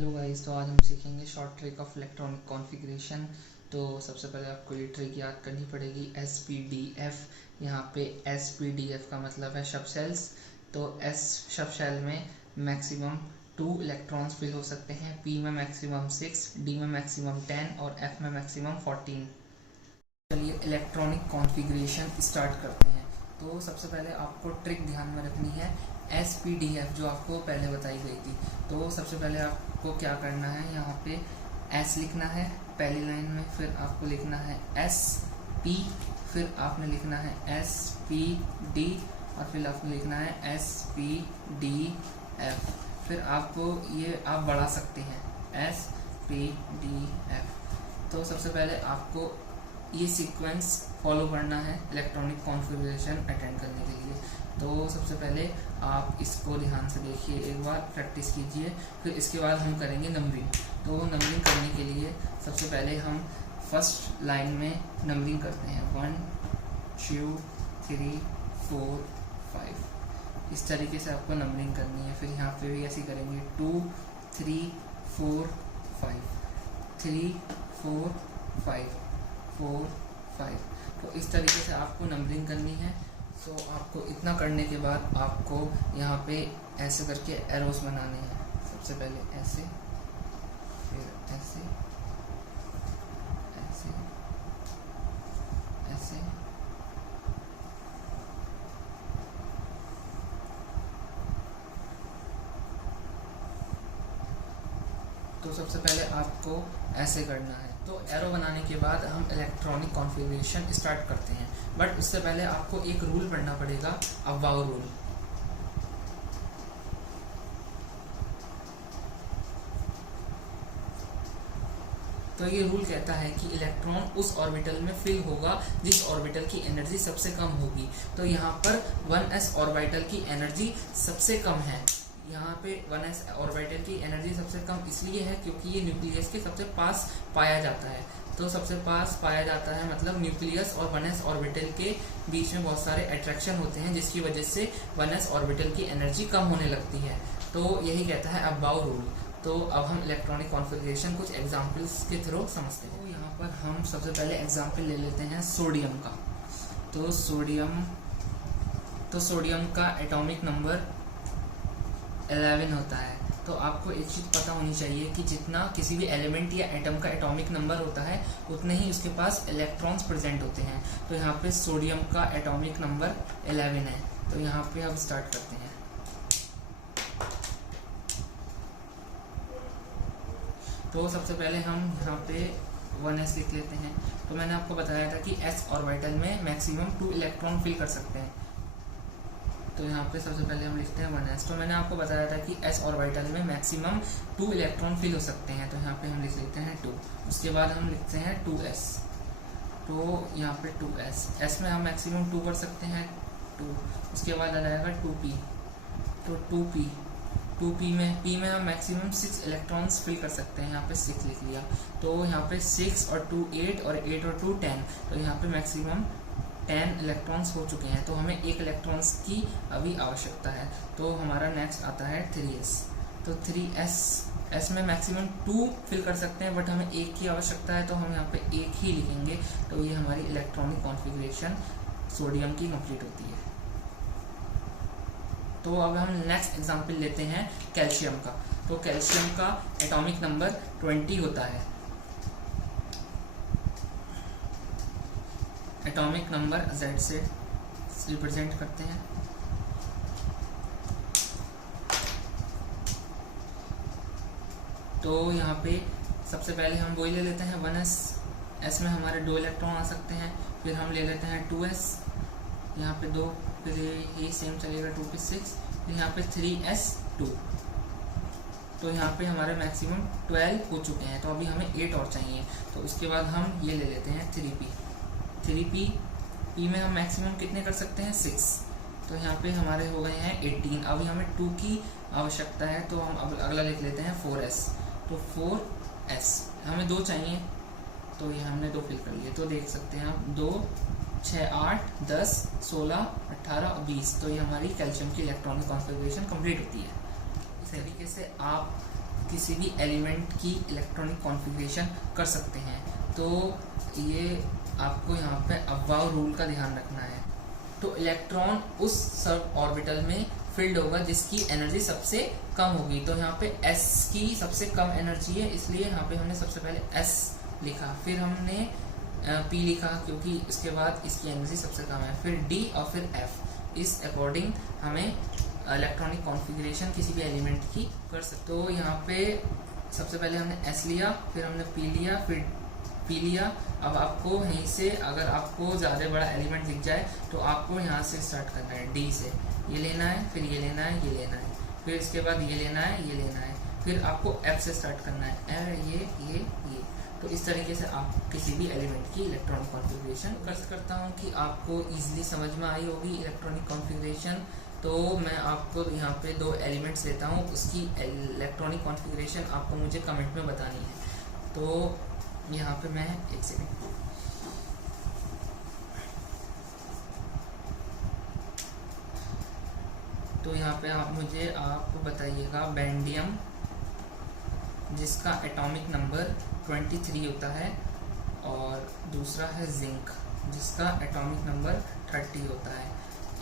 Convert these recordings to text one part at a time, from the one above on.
Hello guys, तो आज हम सीखेंगे short trick of electronic configuration. तो सबसे पहले आपको ये ट्रिक याद करनी पड़ेगी SPDF। यहाँ पे SPDF का मतलब है सब शेल्स। तो S सब शेल में मैक्सिमम 2 इलेक्ट्रॉन्स फिल हो सकते हैं, P में मैक्सिमम 6, D में मैक्सिमम 10 और F में मैक्सिमम 14। चलिए इलेक्ट्रॉनिक कॉन्फ़िगरेशन स्टार्ट करते हैं। तो सबसे पहले आपको ट्रिक ध्यान में रखनी है SPDF जो आपको पहले बताई गई थी। तो सबसे पहले आपको क्या करना है, यहाँ पे S लिखना है पहली लाइन में, फिर आपको लिखना है SP, फिर आपने लिखना है SPD और फिर आपने लिखना है SPDF। फिर आपको ये आप बढ़ा सकते हैं SPDF। तो सबसे पहले आपको ये सीक्वेंस फॉलो करना है इलेक्ट्रॉनिक कॉन्फ़िगरेशन अटेंड करने के लिए। तो सबसे पहले आप इसको ध्यान से देखिए, एक बार प्रैक्टिस कीजिए, फिर इसके बाद हम करेंगे नंबरिंग। तो नंबरिंग करने के लिए सबसे पहले हम फर्स्ट लाइन में नंबरिंग करते हैं 1 2 3 4 5। इस तरीके से आपको नंबरिंग करनी है। फिर यहाँ पे भी ऐसे करेंगे 2 3 4 5 3 4 5 4 5। तो इस तरीके से आपको नंबरिंग करनी है। तो आपको इतना करने के बाद आपको यहाँ पे ऐसे करके एरोस बनाने हैं। सबसे पहले ऐसे, फिर ऐसे, ऐसे, ऐसे, तो सबसे पहले आपको ऐसे करना है। तो एरो बनाने के बाद हम इलेक्ट्रॉनिक कॉन्फ़िगरेशन स्टार्ट करते हैं, बट उससे पहले आपको एक रूल पढ़ना पड़ेगा, अबाव रूल। तो ये रूल कहता है कि इलेक्ट्रॉन उस ऑर्बिटल में फिल होगा जिस ऑर्बिटल की एनर्जी सबसे कम होगी। तो यहाँ पर 1s ऑर्बिटल की एनर्जी सबसे कम है। यहाँ पे 1s ऑर्बिटल की एनर्जी सबसे कम इसलिए है क्योंकि ये न्यूक्लियस के सबसे पास पाया जाता है। तो सबसे पास पाया जाता है मतलब न्यूक्लियस और 1s ऑर्बिटल के बीच में बहुत सारे अट्रैक्शन होते हैं, जिसकी वजह से 1s ऑर्बिटल की एनर्जी कम होने लगती है। तो यही कहता है अबाव रूल। तो अब हम इलेक्ट्रॉनिक कॉन्फ़िगरेशन कुछ एग्जाम्पल्स के थ्रू समझते हैं। तो यहाँ पर हम सबसे पहले एग्जाम्पल ले लेते हैं सोडियम का। तो सोडियम का एटॉमिक नंबर 11 होता है। तो आपको एक चीज़ पता होनी चाहिए कि जितना किसी भी एलिमेंट या एटम का एटॉमिक नंबर होता है उतने ही उसके पास इलेक्ट्रॉन्स प्रेजेंट होते हैं। तो यहाँ पे सोडियम का एटॉमिक नंबर 11 है। तो यहाँ पे अब स्टार्ट करते हैं। तो सबसे पहले हम यहाँ पे 1s लिख लेते हैं। तो मैंने आपको बताया था कि s ऑर्बिटल में मैक्सिमम 2 इलेक्ट्रॉन फिल कर सकते हैं। तो यहाँ पे सबसे पहले हम लिखते हैं 1s। तो मैंने आपको बताया था कि s ऑर्बिटल में मैक्सिमम 2 इलेक्ट्रॉन फिल हो सकते हैं। तो यहाँ पे हम लिख लेते हैं 2। उसके बाद हम लिखते हैं 2s। तो यहाँ पे 2s, s में हम मैक्सिमम 2 कर सकते हैं 2। उसके बाद आ जाएगा 2p। तो 2p में p में हम मैक्सिमम 6 इलेक्ट्रॉन्स फिल कर सकते हैं। यहाँ पे 6 लिख लिया। तो यहाँ पे 6 और 2 8 और 8 और 2 10। तो यहाँ पे मैक्सिमम 10 इलेक्ट्रॉन्स हो चुके हैं। तो हमें 1 इलेक्ट्रॉन्स की अभी आवश्यकता है। तो हमारा नेक्स्ट आता है 3s। तो 3s में मैक्सिमम 2 फिल कर सकते हैं, बट हमें 1 की आवश्यकता है। तो हम यहाँ पे 1 ही लिखेंगे। तो ये हमारी इलेक्ट्रॉनिक कॉन्फ़िगरेशन सोडियम की कंप्लीट होती है। तो अब हम नेक्स्ट एग्जांपल लेते हैं कैल्शियम का। तो कैल्शियम का एटॉमिक नंबर 20 होता है। एटॉमिक नंबर Z से रिप्रेजेंट करते हैं। तो यहाँ पे सबसे पहले हम वही ले लेते हैं 1s। s में हमारे 2 इलेक्ट्रॉन आ सकते हैं। फिर हम ले लेते हैं 2s, यहाँ पे 2, फिर ये सेम चलेगा 2 पे 6, फिर यहाँ पे 3s2। तो यहाँ पे हमारे मैक्सिमम 12 हो चुके हैं। तो अभी हमें 8 और चाहिए। तो उसके बाद हम ये ले लेते हैं 3p में हम मैक्सिमम कितने कर सकते हैं 6। तो यहाँ पे हमारे हो गए हैं 18। अभी हमें 2 की आवश्यकता है। तो हम अब अगला लिख लेते हैं 4s। तो 4s हमें 2 चाहिए। तो ये हमने 2 फिल कर लिए। तो देख सकते हैं आप 2 6 8 10 16 18 और 20। तो ये हमारी कैल्शियम की इलेक्ट्रॉनिक कॉन्फ़िगरेशन कंप्लीट होती है। इस तरीके से आप किसी भी एलिमेंट की इलेक्ट्रॉनिक कॉन्फ़िगरेशन कर सकते हैं। तो ये आपको यहाँ पे अबव रूल का ध्यान रखना है। तो इलेक्ट्रॉन उस सब ऑर्बिटल में फील्ड होगा जिसकी एनर्जी सबसे कम होगी। तो यहाँ पे S की सबसे कम एनर्जी है, इसलिए यहाँ पे हमने सबसे पहले S लिखा, फिर हमने P लिखा क्योंकि इसके बाद इसकी एनर्जी सबसे कम है, फिर D और फिर F। इस अकॉर्डिंग हमें इलेक्ट्रॉनिक कॉन्फ़िगरेशन किसी भी एलिमेंट की कर सकते। तो यहाँ पे सबसे पहले हमने S लिया, फिर हमने P लिया, फिर P लिया। अब आपको यहीं से अगर आपको ज़्यादा बड़ा एलिमेंट दिख जाए तो आपको यहाँ से स्टार्ट करना है, D से ये लेना है, फिर ये लेना है, ये लेना है, फिर इसके बाद ये लेना है, ये लेना है, फिर आपको F से स्टार्ट करना है, ये। तो इस तरीके से आप किसी भी एलिमेंट की इलेक्ट्रॉनिक कॉन्फ़िगरेशन करता हूँ कि आपको ईजिली समझ में आई होगी इलेक्ट्रॉनिक कॉन्फ़िगरेशन। तो मैं आपको यहाँ पे 2 एलिमेंट्स लेता हूँ, उसकी इलेक्ट्रॉनिक कॉन्फ़िगरेशन आपको मुझे कमेंट में बतानी है। तो यहाँ पे मैं एक सेकेंड, तो यहाँ पे आप बताइएगा बेंडियम जिसका एटॉमिक नंबर 23 होता है, और दूसरा है जिंक जिसका एटॉमिक नंबर 30 होता है।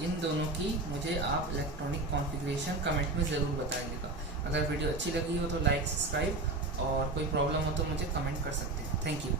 इन दोनों की मुझे आप इलेक्ट्रॉनिक कॉन्फ़िगरेशन कमेंट में ज़रूर बताइएगा। अगर वीडियो अच्छी लगी हो तो लाइक, सब्सक्राइब, और कोई प्रॉब्लम हो तो मुझे कमेंट कर सकते हैं। Thank you.